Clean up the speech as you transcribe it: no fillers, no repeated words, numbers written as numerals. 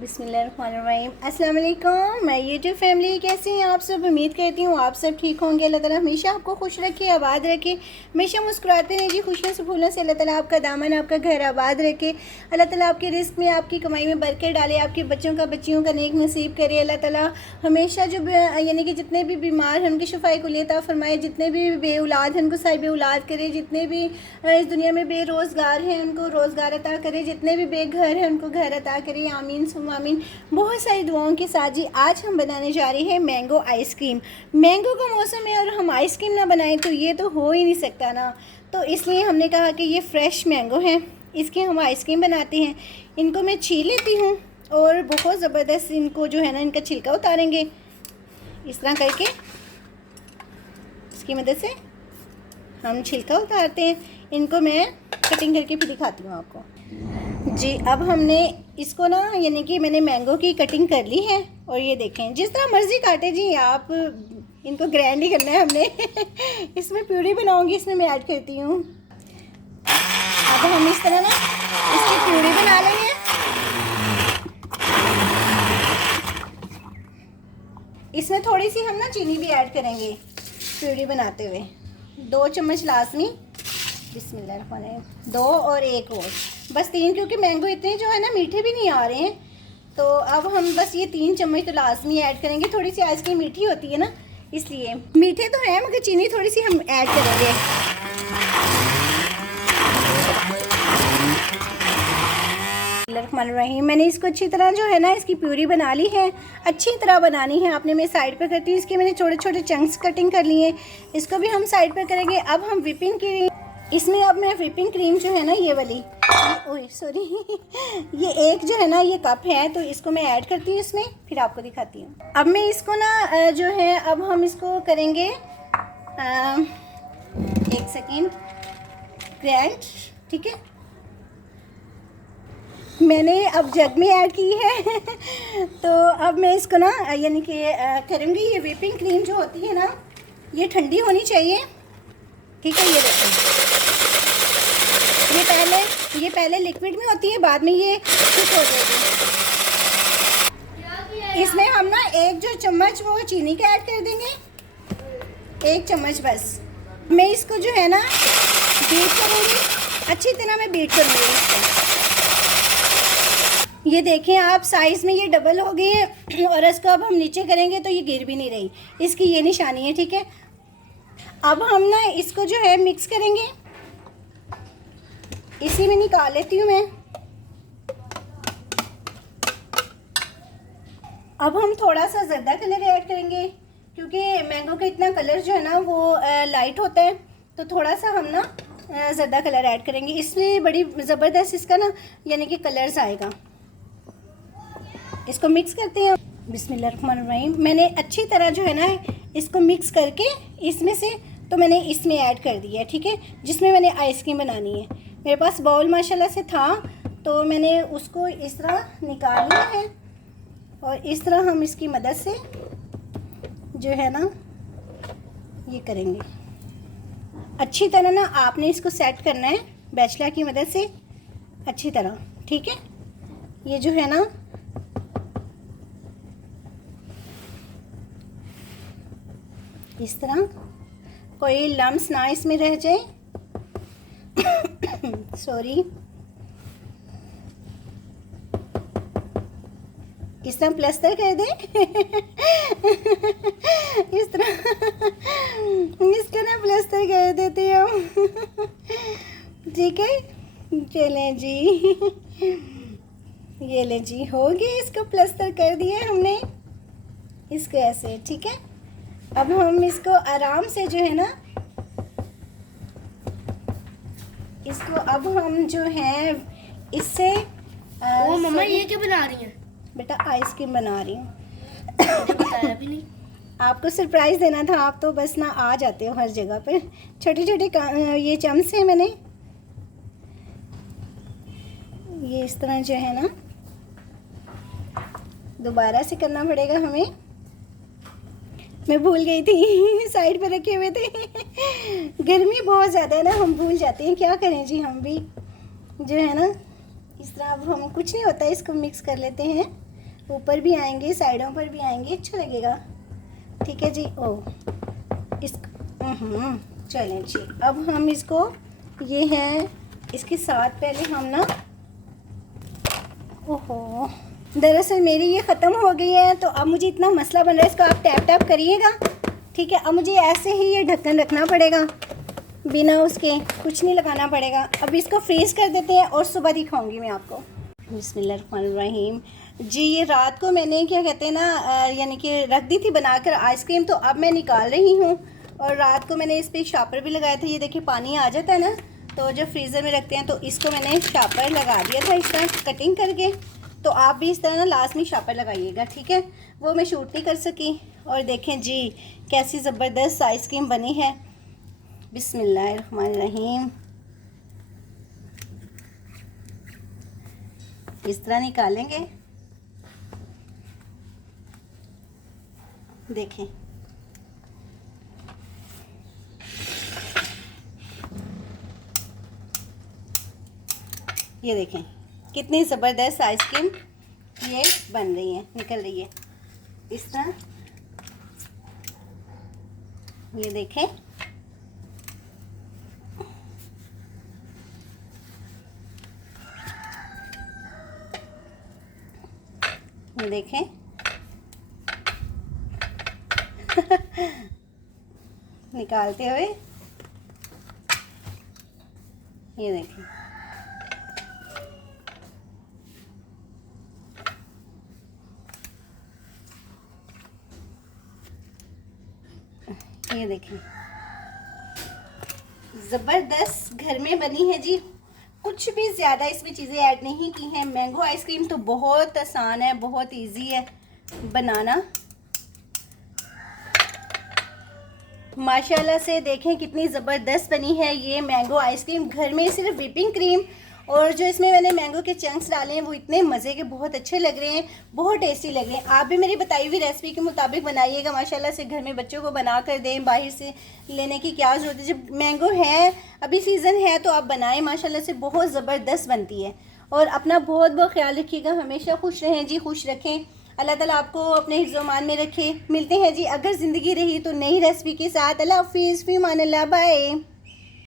बिस्मिल्लाहिर्रहमानिर्रहीम। अस्सलाम वालेकुम। मैं यूट्यूब फैमिली, कैसे हैं आप सब? उम्मीद करती हूँ आप सब ठीक होंगे। अल्लाह ताला हमेशा आपको खुश रखे, आबाद रखे, हमेशा मुस्कुराते रहिए। खुशियों से फूलों से अल्लाह ताला आपका दामन, आपका घर आबाद रखे। अल्लाह ताला आपके रिस्क में, आपकी कमाई में बरकत डाले, आपके बच्चों का बच्चियों का नेक नसीब करे। अल्लाह ताला हमेशा जो यानी कि जितने भी बीमार हैं उनकी शफाई कुलियता फरमाए, जितने भी बे औलाद हैं उनको साहिब औलाद करे, जितने भी इस दुनिया में बेरोज़गार हैं उनको रोज़गार अता करे, जितने भी बेघर हैं उनको घर अता करे। आमीन सुम्मा आमीन। बहुत सारी दुआओं के साथ जी आज हम बनाने जा रहे हैं मैंगो आइसक्रीम। मैंगो का मौसम है और हम आइसक्रीम ना बनाएं तो ये तो हो ही नहीं सकता ना। तो इसलिए हमने कहा कि ये फ्रेश मैंगो हैं, इसकी हम आइसक्रीम बनाते हैं। इनको मैं छील लेती हूँ और बहुत ज़बरदस्त इनको जो है ना इनका छिलका उतारेंगे इस तरह करके। इसकी मदद से हम छिलका उतारते हैं। इनको मैं कटिंग करके फिर दिखाती हूँ आपको जी। अब हमने इसको ना यानी कि मैंने मैंगो की कटिंग कर ली है और ये देखें जिस तरह मर्ज़ी काटे जी आप, इनको ग्राइंड ही करना है हमने। इसमें प्यूरी बनाऊंगी, इसमें मैं ऐड करती हूँ। अब हम इस तरह ना इसकी प्यूरी बना लेंगे। इसमें थोड़ी सी हम ना चीनी भी ऐड करेंगे प्यूरी बनाते हुए, 2 चम्मच लाजमी। बिस्मिल्लाह। 2 और 1 और, बस 3, क्योंकि मैंगो इतने जो है ना मीठे भी नहीं आ रहे हैं। तो अब हम बस ये 3 चम्मच तो लाजमी ऐड करेंगे। थोड़ी सी आइसक्रीम मीठी होती है ना, इसलिए मीठे तो है मगर चीनी थोड़ी सी हम ऐड करेंगे। रहीम। मैंने इसको अच्छी तरह जो है ना इसकी प्यूरी बना ली है। अच्छी तरह बनानी है आपने। मैं साइड पर करती हूँ। इसके मैंने छोटे छोटे चंक्स कटिंग कर लिए। इसको भी हम साइड पर करेंगे। अब हम व्हिपिंग क्रीम, इसमें अब मैं व्हिपिंग क्रीम जो है ना ये वाली, ओह सॉरी, ये एक जो है ना ये कप है तो इसको मैं ऐड करती हूँ इसमें, फिर आपको दिखाती हूँ। अब मैं इसको ना जो है अब हम इसको करेंगे 1 सेकेंड ग्राइंड, ठीक है। मैंने अब जग में ऐड की है। तो अब मैं इसको ना यानी कि करूँगी। ये व्हिपिंग क्रीम जो होती है ना ये ठंडी होनी चाहिए, ठीक है। ये देखो ये पहले लिक्विड में होती है, बाद में ये थिक हो जाएगी। इसमें हम ना 1 जो चम्मच वो चीनी का ऐड कर देंगे, 1 चम्मच बस। मैं इसको जो है ना बीट करूँगी, अच्छी तरह मैं बीट करूँगी इसको। ये देखें आप साइज़ में ये डबल हो गई है और इसको अब हम नीचे करेंगे तो ये गिर भी नहीं रही, इसकी ये निशानी है, ठीक है। अब हम ना इसको जो है मिक्स करेंगे। इसी में निकाल लेती हूँ मैं। अब हम थोड़ा सा ज़र्दा कलर ऐड करेंगे क्योंकि मैंगो का इतना कलर जो है ना वो लाइट होता है, तो थोड़ा सा हम ना ज़र्दा कलर ऐड करेंगे। इसमें बड़ी ज़बरदस्त इसका ना यानी कि कलर्स आएगा। इसको मिक्स करते हैं। बिस्मिल्लाहिर्रहमानिर्रहीम। मैंने अच्छी तरह जो है ना इसको मिक्स करके इसमें से तो मैंने इसमें ऐड कर दिया है, ठीक है, जिसमें मैंने आइसक्रीम बनानी है। मेरे पास बाउल माशाल्लाह से था तो मैंने उसको इस तरह निकाल लिया है और इस तरह हम इसकी मदद से जो है ना ये करेंगे। अच्छी तरह ना आपने इसको सेट करना है बैचला की मदद से अच्छी तरह, ठीक है। ये जो है ना इस तरह कोई लम्स ना इसमें रह जाए। सॉरी, इस तरह प्लास्टर कर दें। इस तरह इसको ना प्लास्टर कर देते हैं हम, ठीक है। चलें जी, ये ले जी, हो गया, इसको प्लास्टर कर दिया हमने इसको ऐसे, ठीक है। अब हम इसको आराम से जो है ना इसको अब हम जो है इससे ओ मम्मा ये क्या बना रही हैं? बेटा आइसक्रीम बना रही हूँ। बताया भी नहीं। आपको सरप्राइज़ देना था, आप तो बस ना आ जाते हो हर जगह पर। छोटे छोटे ये चम्स हैं, मैंने ये इस तरह जो है ना दोबारा से करना पड़ेगा हमें। मैं भूल गई थी, साइड पर रखे हुए थे। गर्मी बहुत ज़्यादा है ना, हम भूल जाते हैं, क्या करें जी। हम भी जो है ना इस तरह अब हम कुछ नहीं होता है, इसको मिक्स कर लेते हैं ऊपर भी आएंगे, साइडों पर भी आएंगे, अच्छा लगेगा। ठीक है जी। ओ इस चलें जी, अब हम इसको, ये है इसके साथ पहले हम ना, ओहो दरअसल मेरी ये ख़त्म हो गई है, तो अब मुझे इतना मसला बन रहा है, इसको आप टैप टैप करिएगा। ठीक है, अब मुझे ऐसे ही ये ढक्कन रखना पड़ेगा, बिना उसके कुछ नहीं लगाना पड़ेगा। अब इसको फ्रीज़ कर देते हैं और सुबह दिखाऊंगी मैं आपको। बिस्मिल्लाहिर्रहमानिर्रहीम जी। ये रात को मैंने क्या कहते हैं ना, यानी कि रख दी थी बनाकर आइसक्रीम, तो अब मैं निकाल रही हूँ। और रात को मैंने इस पर शापर भी लगाया था। ये देखिए पानी आ जाता है ना, तो जब फ्रीज़र में रखते हैं तो इसको मैंने शापर लगा दिया था इस तरह कटिंग करके। तो आप भी इस तरह ना लास्ट में शापर लगाइएगा, ठीक है। वो मैं शूट नहीं कर सकी। और देखें जी कैसी ज़बरदस्त आइसक्रीम बनी है। बिस्मिल्लाहिर्रहमानिर्रहीम। इस तरह निकालेंगे, देखें ये देखें कितनी ज़बरदस्त आइसक्रीम ये बन रही है, निकल रही है इस तरह। ये देखें, ये देखें निकालते हुए, ये देखें ये देखें ज़बरदस्त घर में बनी है जी। कुछ भी ज़्यादा इसमें चीज़ें ऐड नहीं की हैं। मैंगो आइसक्रीम तो बहुत आसान है, बहुत इजी है बनाना। माशाल्लाह से देखें कितनी ज़बरदस्त बनी है ये मैंगो आइसक्रीम घर में। सिर्फ व्हिपिंग क्रीम और जो इसमें मैंने मैंगो के चंक्स डाले हैं वो इतने मज़े के, बहुत अच्छे लग रहे हैं, बहुत टेस्टी लग रहे हैं। आप भी मेरी बताई हुई रेसिपी के मुताबिक बनाइएगा। माशाल्लाह से घर में बच्चों को बना कर दें, बाहर से लेने की क्या ज़रूरत है। जब मैंगो है, अभी सीज़न है, तो आप बनाएं, माशाल्लाह से बहुत ज़बरदस्त बनती है। और अपना बहुत बहुत ख्याल रखिएगा, हमेशा खुश रहें जी, खुश रखें। अल्लाह ताला आपको अपने हिफ्ज़-ओ-मान में रखे। मिलते हैं जी अगर ज़िंदगी रही तो नई रेसिपी के साथ। अल्लाह हाफ़िज़, फ़ी अमान अल्लाह, बाय।